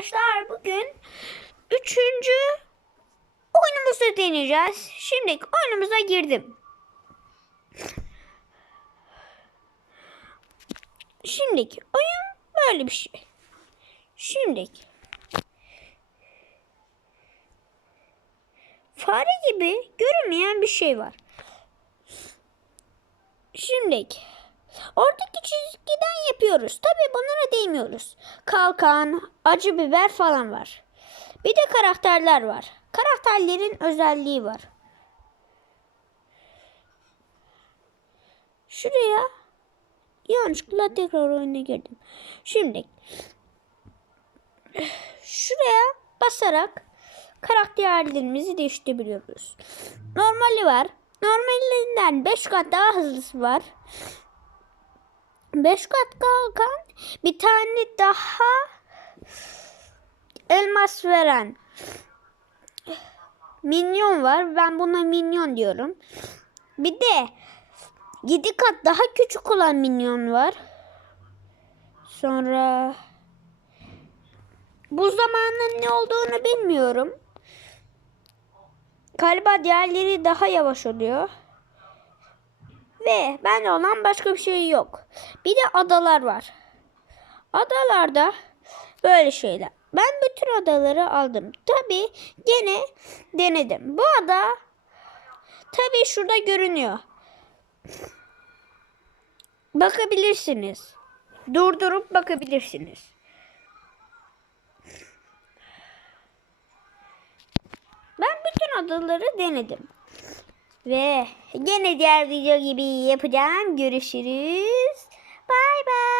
arkadaşlar bugün üçüncü oyunumuzu deneyeceğiz. Şimdi oyunumuza girdim. Şimdiki oyun böyle bir şey. Şimdiki fare gibi görünmeyen bir şey var. Şimdiki çizgiden yapıyoruz. Tabi bunlara değmiyoruz. Kalkan, acı biber falan var. Bir de karakterler var. Karakterlerin özelliği var. Şuraya yanlışlıkla tekrar oyuna girdim. Şimdi şuraya basarak karakterlerimizi değiştirebiliyoruz. Normali var. Normalinden 5 kat daha hızlısı var. 5 kat kalkan bir tane daha elmas veren minyon var. Ben buna minyon diyorum. Bir de 7 kat daha küçük olan minyon var. Sonra bu zamanın ne olduğunu bilmiyorum. Galiba diğerleri daha yavaş oluyor. Ve bende olan başka bir şey yok. Bir de adalar var. Adalarda böyle şeyler. Ben bütün adaları aldım. Tabi gene denedim. Bu ada tabi şurada görünüyor. Bakabilirsiniz. Durdurup bakabilirsiniz. Ben bütün adaları denedim. Ve gene diğer video gibi yapacağım. Görüşürüz. Bay bay.